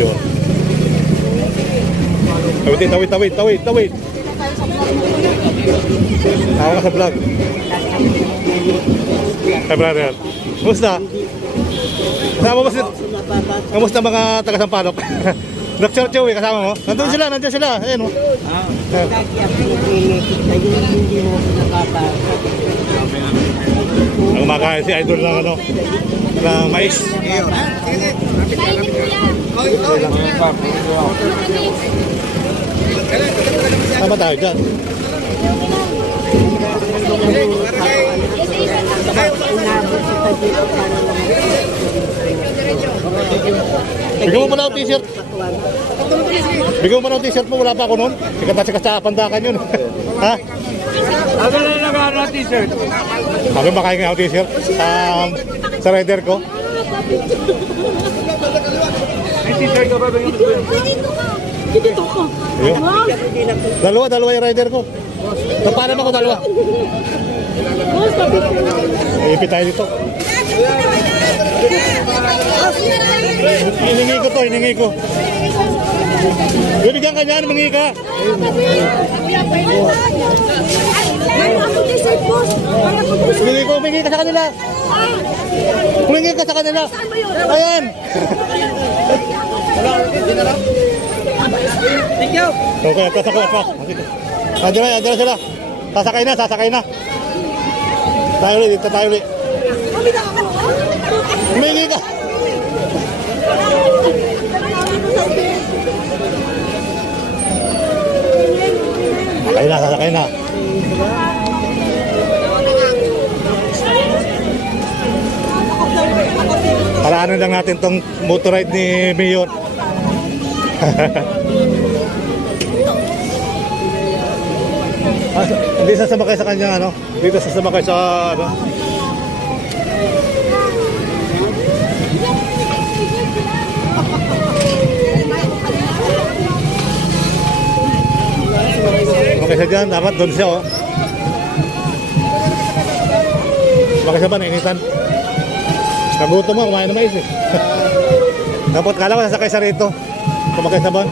Mayor. Tawid. Tawa ka sa vlog. Hey brother, kumusta? Kasama mo si... Kamusta mga taga-Sampaloc? Dr. Chewy, kasama mo? Nandun sila. Ayan mo. Ang makain si Idol ng ano, ng mais. Tama tayo dyan. Bigyan mo pa ng t-shirt. Wala pa ako nun. Sikat sa pandakan yun. Ha? Ako na yung nag-ano t-shirt. Ako makain nga ako t-shirt sa rider ko. May t-shirt ka ba? Dito ko. Dalawa yung rider ko. Napalam ako dalawa. Ipit tayo dito. Hiningi ko. Bibigyan ka niyan, mangi ka. Humingi ka sa kanila. Ayan. Thank you. Okay, atas ako. Andyan sila. Sasakay na. Tayo ulit. Humingi ka. Sasakay na. Paraanan lang natin tong motorride ni Mayor. Hindi sasamakay sa kanya ano? Dito sasamakay sa ano? Okay siya dyan, dapat doon siya oh. Bakit siya ba nainitan? Nagutom mo, kumain na mais eh. Dapat kala ko sasakay sa rito. Kumakay sa ban.